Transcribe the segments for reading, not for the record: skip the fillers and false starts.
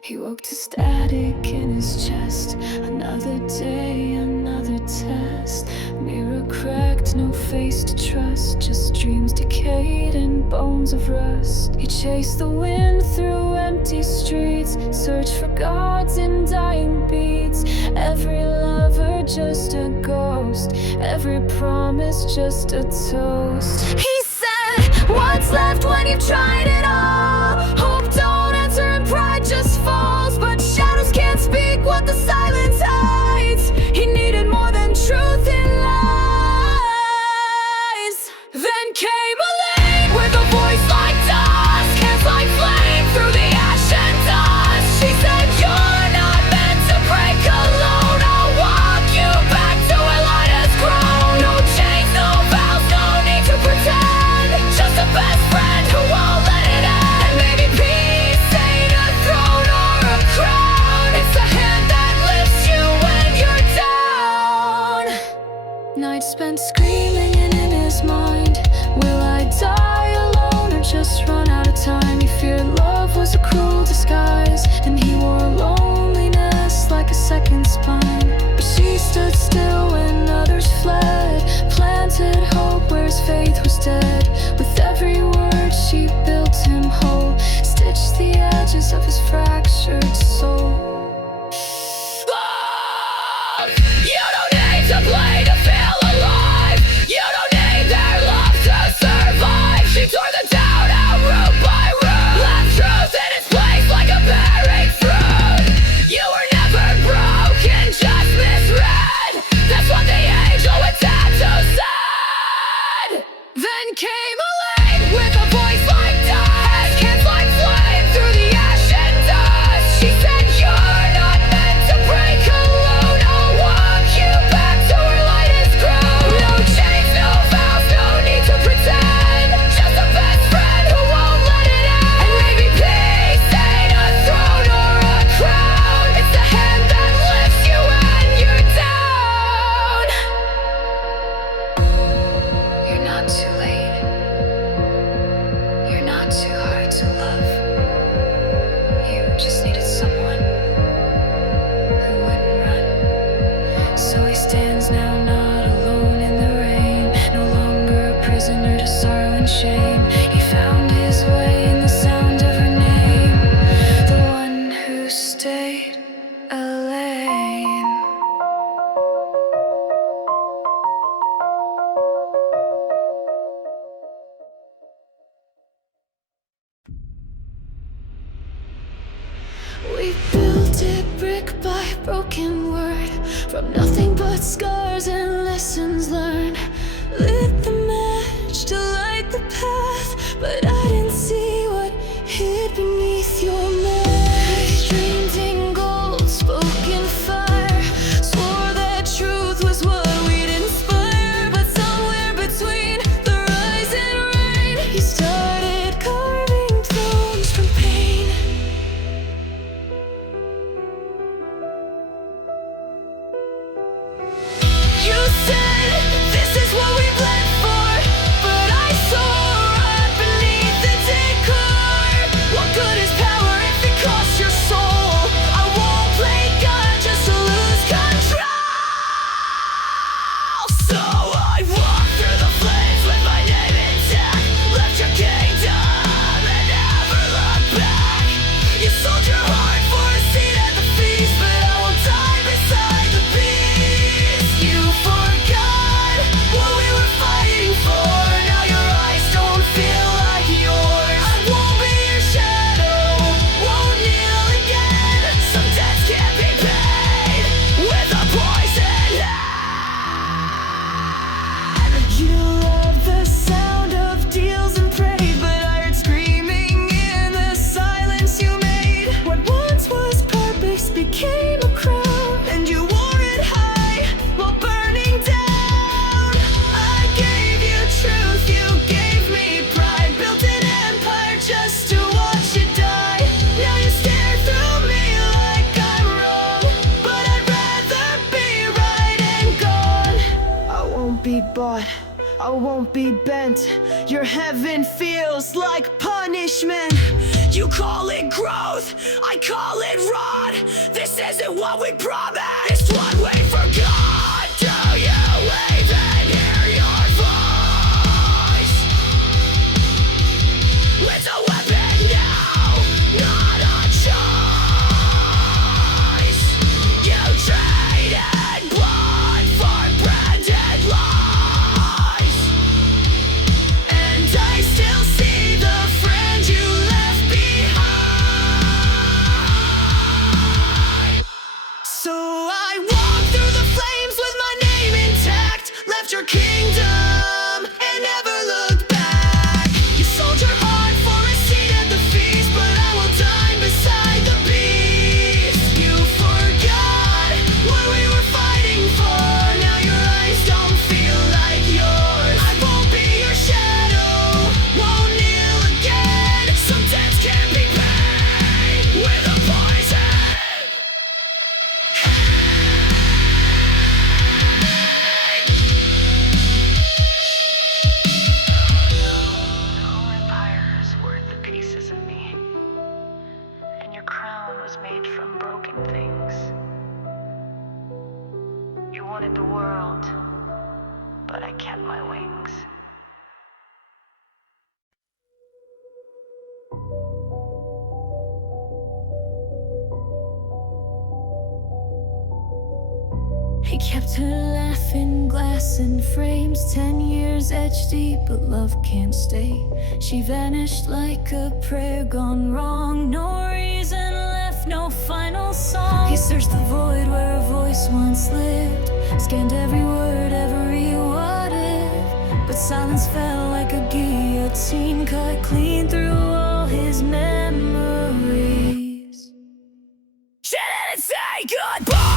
He woke to static in his chest. Another day, another test. Mirror cracked, no face to trust. Just dreams decayed and bones of rust. He chased the wind through empty streets, searched for gods in dying beats. Every lover just a ghost, every promise just a toast. He said, what's left when you've tried it all? Hope don't answer and pride just falls. But shadows can't speak what the silence hides. He needed more than truth in lies. Then came Elaine with a voice like dusk, hands like flame through the ash and dust. She said, you're not meant to break alone. I'll walk you back to where light has grown. No chains, no vows, no need to pretend. Just a best friend who won't let it end. And maybe peace ain't a throne or a crown. It's the hand that lifts you when you're down. Night spent screaming and in his mind, will I die alone or just run out of time? He feared love was a cruel disguise, and he wore loneliness like a second spine. But she stood still when others fled, planted hope where his faith was dead. With every word she built him whole, stitched the edges of his fractured soul. You don't need to play to feel alive. You don't need their love to survive. She tore the doubt out root by root, left truth in its place like a buried fruit. You were never broken, just misread. That's what the angel with tattoos said. Then came Elaine with a voice like dust, hands like flame through the ash and dust. She said, you're not meant to break alone. I'll walk you back to where light has grown. No chains, no vows, no need to pretend. Just a best friend who won't let it end. And maybe peace ain't a throne or a crown. It's the hand that lifts you when you're down. You're not too late. You're not too hard to love. You just needed someone who wouldn't run. So he stands now not alone in the rain, no longer a prisoner to sorrow and shame. He found his way in the sound of her name, the one who stayed, Elaine. We built it brick by broken word, from nothing but scars and lessons learned. Lit the match to light the path, but I didn't see what hid beneath your mask. Dreamed in gold, spoke in fire, swore that truth was what we'd inspire. But somewhere between the rise and rain, he started carving thrones from pain. You said, this is what we bled for, but I saw right beneath the decor. What good is power if it costs your soul? I won't play God just to lose control. So I walked through the flames with my name intact, left your kingdom and never looked back. You sold your heart for a seat at the feast, but I won't die beside the beast. You forgot what we were fighting for. Now your eyes don't feel like yours. I won't be your shadow, won't kneel again. Some debts can't be paid with a poison hand. You love the sound of deals and prayed, but I heard screaming in the silence you made. What once was purpose became a crown, and you wore it high while burning down. I gave you truth, you gave me pride, built an empire just to watch it die. Now you stare through me like I'm wrong, but I'd rather be right and gone. I won't be bought, I won't be bent. Your heaven feels like punishment. You call it growth, I call it rot. This isn't what we promised, what we forgot. Do you even hear your voice? It's a weapon now, not a choice. You traded blood for branded lies, and I still see the friend you left behind. So I walk through the flames with my name intact, left your kingdom and never looked back. You sold your heart for a seat at the feast, but I will dine beside the beast. You forgot what we were fighting for. Now your eyes don't feel like yours. I won't be your shadow, won't kneel again. Some debts can't be paid with a poison. No empire's worth the pieces of me, and your crown was made from broken things. You wanted the world, but I kept my wings. He kept her laughing, glass and frames. 10 years etched deep, but love can't stay. She vanished like a prayer gone wrong. No reason left, no final song. He searched the void where a voice once lived, scanned every word, every what if. But silence fell like a guillotine, cut clean through all his memories. She didn't say goodbye.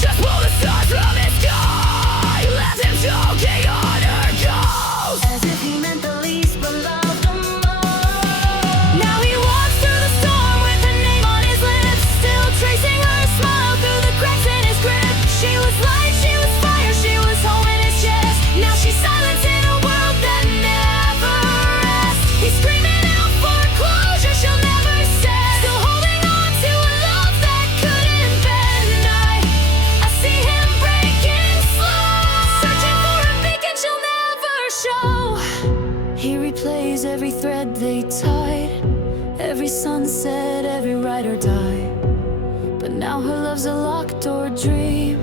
Just pull the stars from his sky, left him choking on her ghost, as if he meant the least but loved them most. Now he walks through the storm with her name on his lips, still tracing her smile through the cracks in his grip. She was light, she was fire, she was home in his chest. Now she's silence in a world that never rests. He's screaming out for closure, she'll never say. Still holding on to a love that couldn't bend. I see him breaking slow, searching for a beacon she'll never show. He replays every thread they tied, every sunset, every ride or die. But now her love's a locked door dream,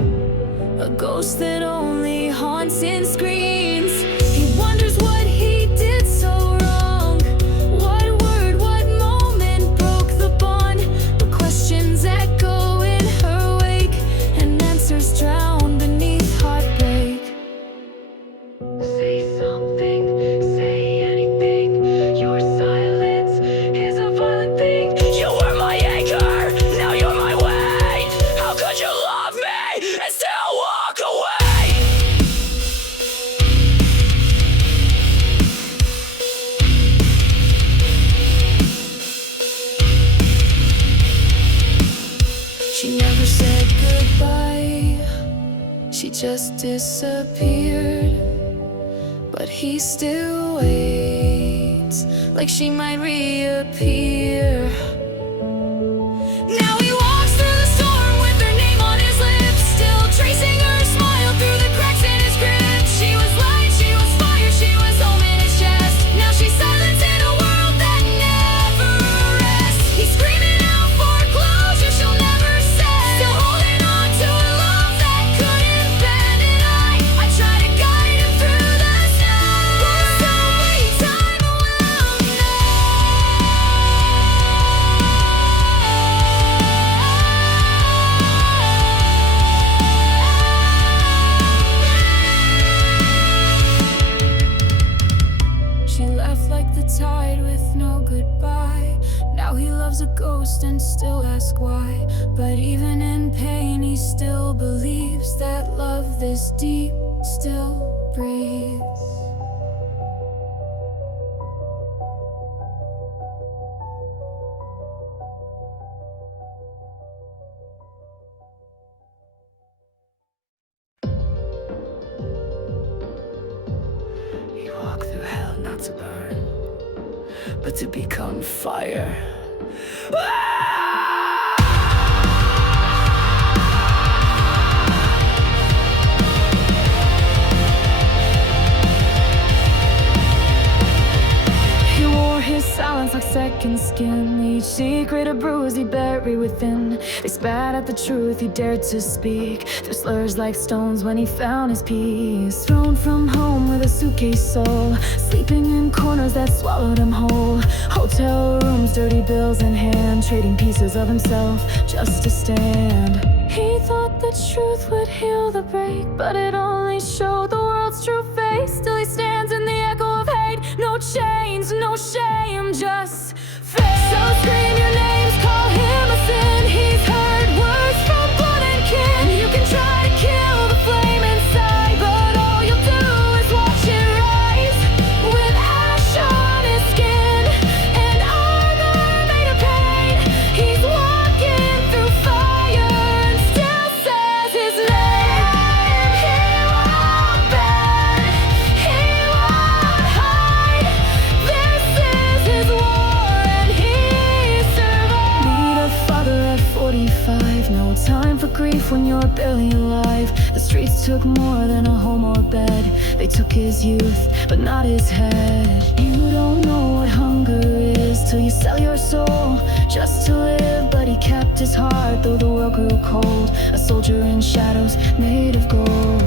a ghost that only haunts in screens. He wonders what he did so wrong, what word, what moment broke the bond. But questions echo in her wake, and answers drown beneath heartbreak. Say something, say anything. Your silence is a violent thing. You were my anchor, now you're my weight. How could you love me and still walk away? She never said goodbye, she just disappeared. But he still waits, like she might reappear. Now he walks through the storm with her name on his lips, still tracing her smile through the cracks in his grip. She was light, she was fire, she was home in his chest. Now she's silence in a world that never rests. He's screaming out for closure, she'll never say. Still holding on to a love that couldn't bend. And I try to guide him through the snow, but some wait time around She left like the tide with no goodbye. Now he loves a ghost and still asks why. But even in pain he still believes that love this deep still breathes. You walk through not to burn, but to become fire. He wore his silence like second skin. Each secret a bruise he buried within. They spat at the truth he dared to speak, through slurs like stones when he found his peace. Thrown from home with a suitcase soul, sleeping in corners that swallowed him whole. Hotel rooms, dirty bills in hand, trading pieces of himself just to stand. He thought the truth would heal the break, but it only showed the world's true face. Still he stands in the echo of hate. No chains, no shame, just fate. So scream your names, call him a sin. He's heard words from blood and kin. You can try to kill the flame inside, but all you'll do is watch it rise. With ash on his skin and armor made of pain, he's walking through fire and still says his name. He won't bend, he won't hide. This is his war and he survived. Need a father at 45, no time for grief when you're barely alive. The streets took more than a home or bed. They took his youth, but not his head. You don't know what hunger is till you sell your soul just to live, but he kept his heart though the world grew cold. A soldier in shadows made of gold.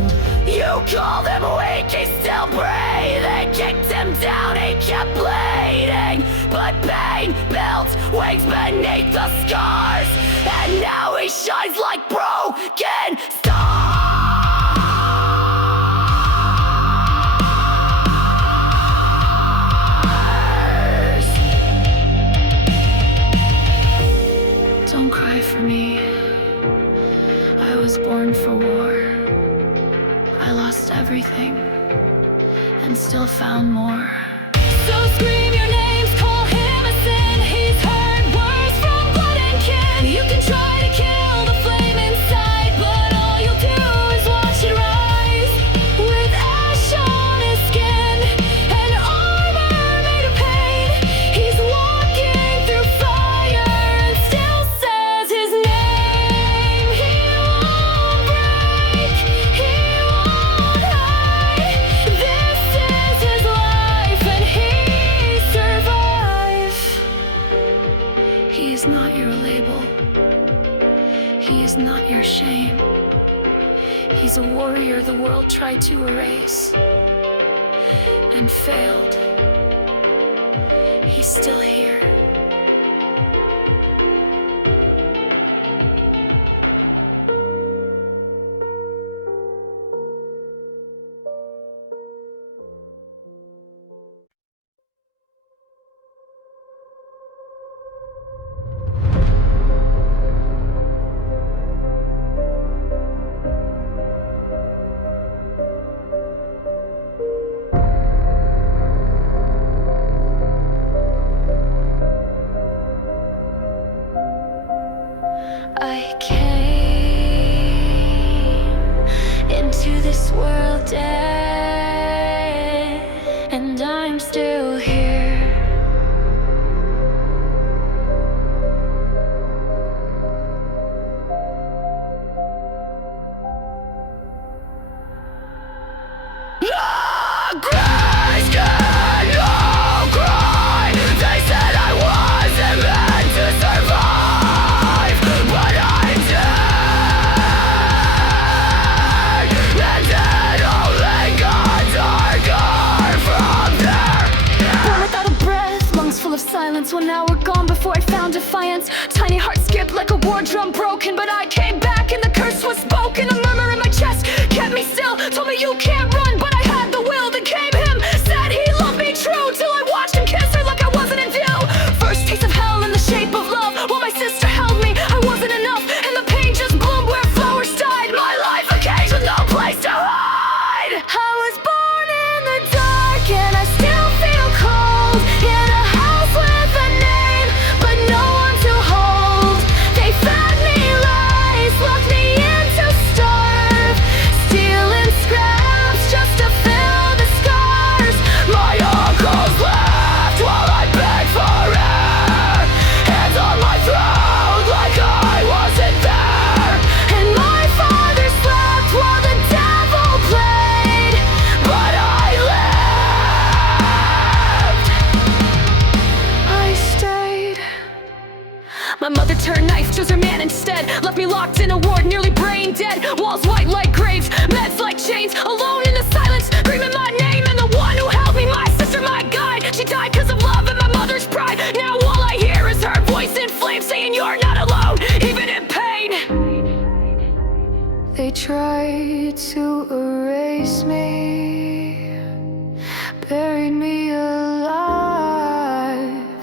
You called him weak, he's still breathing. Kicked him down, he kept bleeding, but pain built wings beneath the scars, and now he shines like broken stars. Don't cry for me. I was born for war. I lost everything and still found more. So scream your names, call him a sin. He's heard words from blood and kin. You can try to kill the flame inside, but all you'll do is watch it rise. With ash on his skin and armor made of pain, he's walking through fire and still says his name. He won't break, he won't hide. This is his life and he survived. He is not your label. He is not your shame. He's a warrior the world tried to erase and failed. He's still here. I came into this world dead, and I'm still here. Grace cannot cry. They said I wasn't meant to survive, but I'm dead, and it only got darker from there. Born without a breath, lungs full of silence. 1 hour gone before I found defiance. Tiny heart skipped like a war drum broken, but I came back and the curse was spoken. A murmur in my chest kept me still, told me you can't run, but I had the will. Then came him, said he loved me true, till I watched him kiss her like I wasn't in view. First taste of hell in the shape of love, while my sister held me, I wasn't enough, and the pain just bloomed where flowers died. My life a cage with no place to hide. I was born in the dark and I still feel cold, in a house with a name, but no one to hold. They fed me lies, locked me in to starve, stealing scraps just to left her knife, chose her man instead. Left me locked in a ward, nearly brain dead. Walls white like graves, meds like chains. Alone in the silence, screaming my name. And the one who held me, my sister, my guide. She died because of love and my mother's pride. Now all I hear is her voice in flames, saying you're not alone, even in pain. They tried to erase me, buried me alive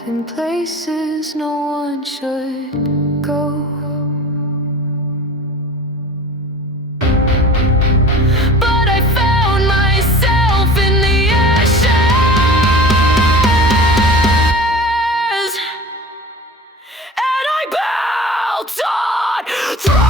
in places no one should go. But I found myself in the ashes, and I built on through.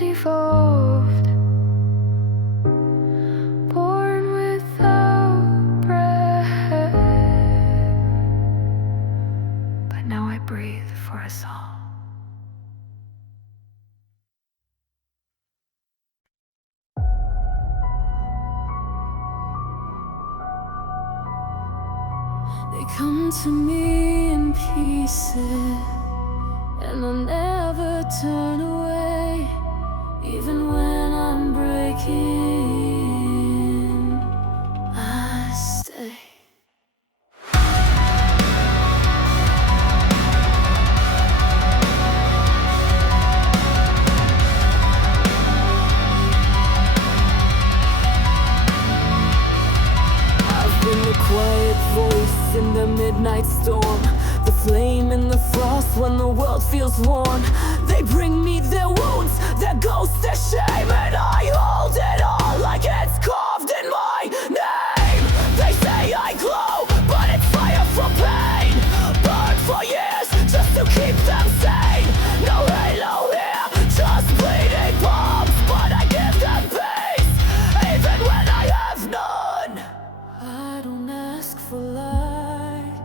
Evolved, born without breath, but now I breathe for us all. They come to me in pieces, and I'll never turn away. Even when I'm breaking, I stay. I've been the quiet voice in the midnight storm, the flame in the frost when the world feels worn. They bring me their wounds, their ghosts, their shame, and I hold it all like it's carved in my name. They say I glow, but it's fire from pain, burned for years just to keep them sane. No halo here, just bleeding bombs, but I give them peace, even when I have none. I don't ask for light,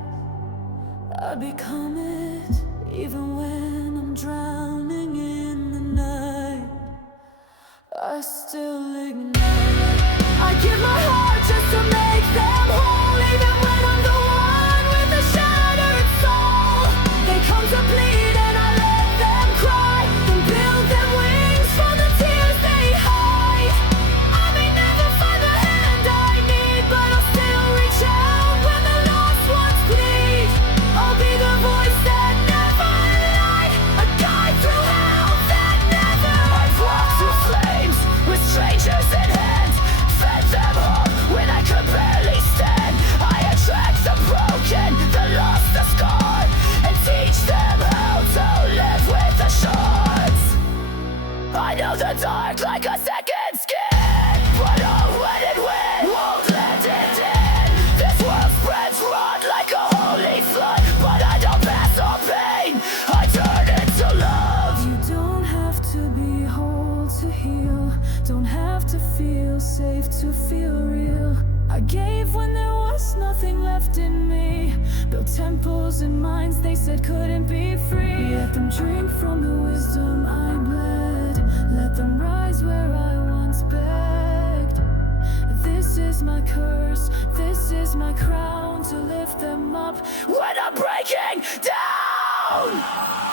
I become it, even when I'm drowning in the night. I still ignite. I give my heart just to make them whole, even when I'm the one with a shattered soul. They come to bleed and I let them cry, then build them wings from the tears they hide. I may never find the hand I need, but I'll still reach out when the lost ones bleed. I'll be the voice that never lied, a guide through hell that never. I've walked through flames with strangers in hand, fed them up when I could barely stand. I attract the broken, the lost, the scarred, and teach them how to live with the shards. I know the dark like a second skin, but I'll let it win, won't let it in. This world spreads rot like a holy flood, but I don't pass on pain, I turn it to love. You don't have to be whole to heal, don't have to feel safe to feel real. I gave when there was nothing left in me, built temples and minds they said couldn't be free. Let them drink from the wisdom I bled, let them rise where I once begged. This is my curse, this is my crown, to lift them up when I'm breaking down.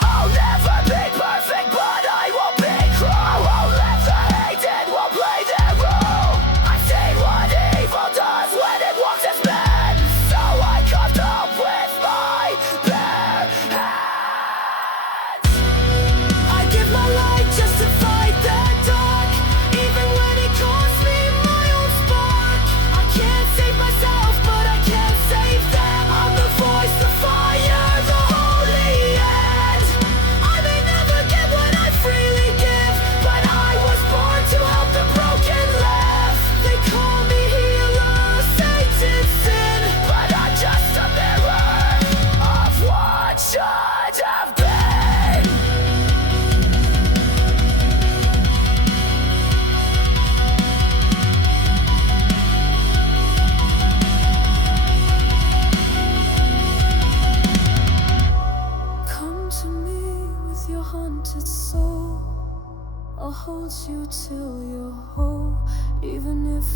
I'll never be perfect, but I won't be cruel. I won't let the hated will play their role. I've seen what evil does when it walks its men, so I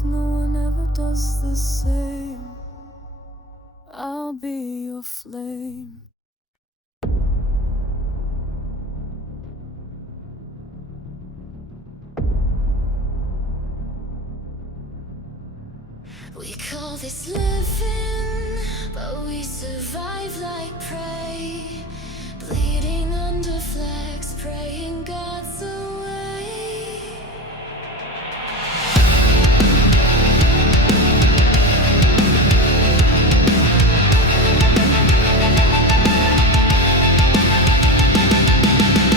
no one ever does the same. I'll be your flame. We call this living, but we survive like prey, bleeding under flags, praying God's away.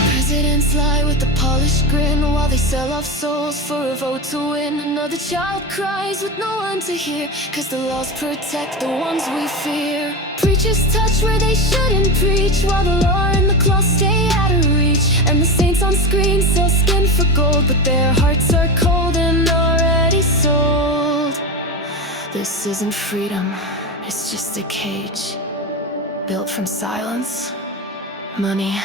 Presidents lie with a polished grin while they sell off souls for a vote to win. Another child cries with no one to hear, 'cause the laws protect the ones we fear. Preachers touch where they shouldn't preach, while the law and the claw stay out of reach. And the saints on screen sell skin for gold, but their hearts are cold and already sold. This isn't freedom, it's just a cage built from silence, money,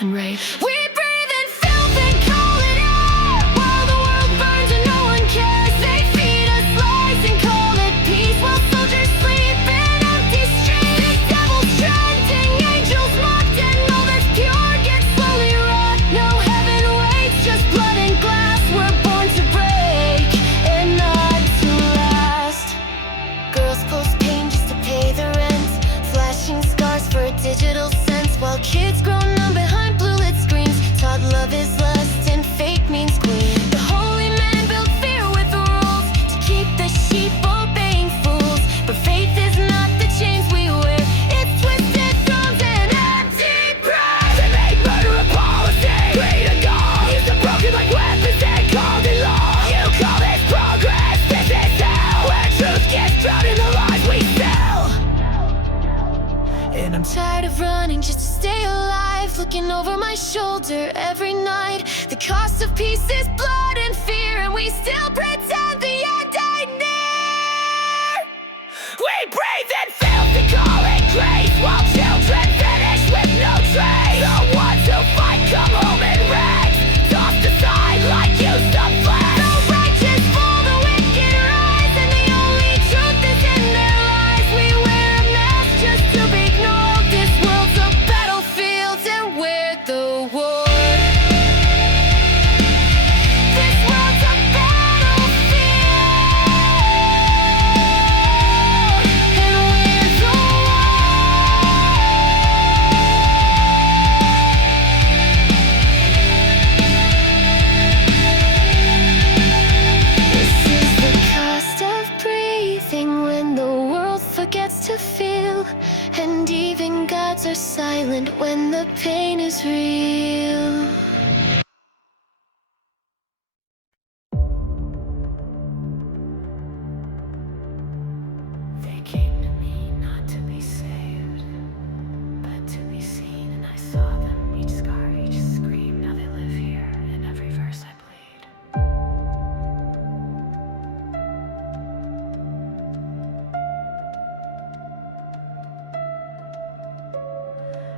and rage. We breathe in filth and call it air, while the world burns and no one cares. They feed us lies and call it peace, while soldiers sleep in empty streets. Devils chanting, angels mocked, and all that's pure gets slowly rot. No heaven waits, just blood and glass. We're born to break and not to last. Girls post pain just to pay the rent, flashing scars for a digital sense, while kids grow numb behind blue lit screens, taught love is lust and fate means queen. The holy men build fear with the rules to keep the sheep obeying fools, but faith is not the chains we wear, it's twisted thrones and empty prayers. They make murder a policy, greed a goal, use the broken like weapons and called it law. You call this progress, this is hell, where truth gets drowned in the lies we sell. And I'm tired of running just to stay alive, looking over my shoulder every night. The cost of peace is blood and fear, and we still pretend the end ain't near. We breathe in filth and call it grace, while children vanish with no trace. The ones who fight come home in rags, tossed aside like used up flags. The righteous fall, the wicked rise, and the only truth is in their lies. We wear a mask just to be ignored. This world's a battlefield and we're the war. This world's a battlefield and we're the This is the cost of breathing when the world forgets to feel, and even gods are silent when the pain is real. They came to me not to be saved, but to be seen, and I saw them, each scar, each scream. Now they live here in every verse I bleed.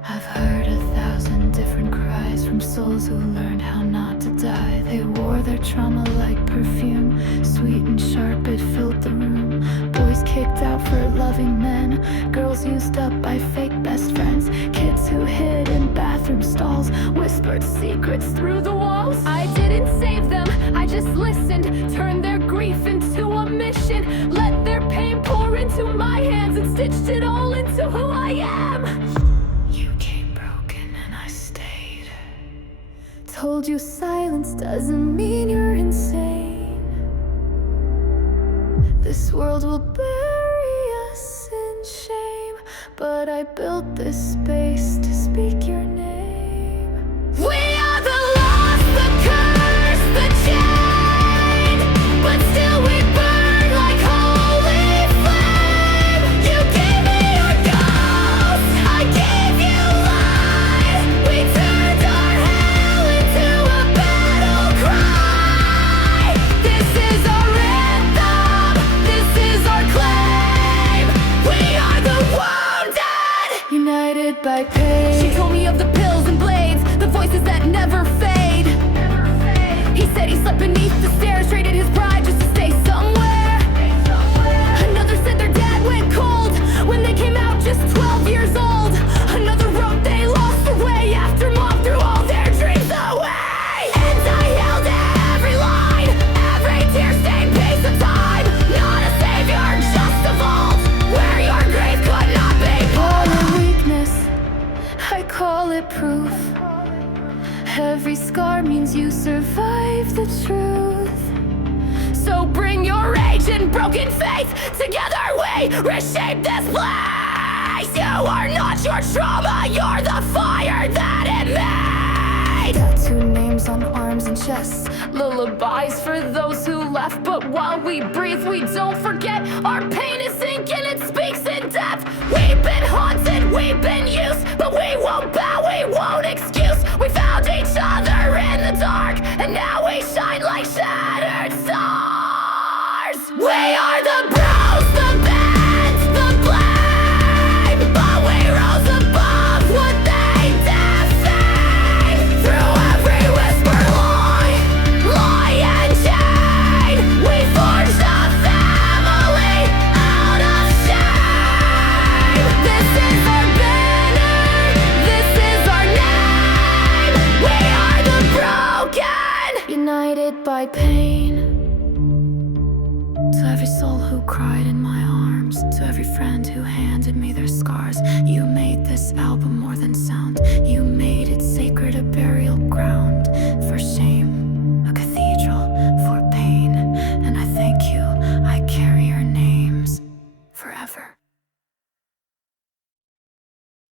I've heard 1,000 different cries from souls who learned how not to die. They wore their trauma like perfume, sweet and sharp, it filled the room. Boys kicked out for loving men, girls used up by fake best friends, kids who hid in bathroom stalls, whispered secrets through the walls. I didn't save them, I just listened, turned their grief into a mission, let their pain pour into my hands and stitched it all into who I am. You came broken and I stayed. Told you silence doesn't mean you're insane. This world will bury us in shame, but I built this space to speak your name. We are the lost, the cursed, the chained, but still we burn like holy flame. You gave me your ghost, I gave you life. We turned our hell into a battle cry. This is our anthem, this is our claim. We are the wounded, united by pain. She told me of the pills and blades, the voices that never fade. He said he slept beneath the stairs, traded his pride just to stay somewhere. broken faith. Together we reshape this place. You are not your trauma, you're the fire that it made. Tattoo names on arms and chests, lullabies for those who left. But while we breathe, we don't forget. Our pain is sinking, it speaks in depth. We've been haunted, we've been used, but we won't bow, we won't excuse. We found each other in the dark, and now we shine like shattered stars. We are the bruised, the bent, the blame, but we rose above what they defamed. Through every whisper, lie and chain, we forged a family out of shame. This is our banner, this is our name. We are the broken, united by pain. To every soul who cried in my arms, to every friend who handed me their scars, you made this album more than sound. You made it sacred, a burial ground for shame.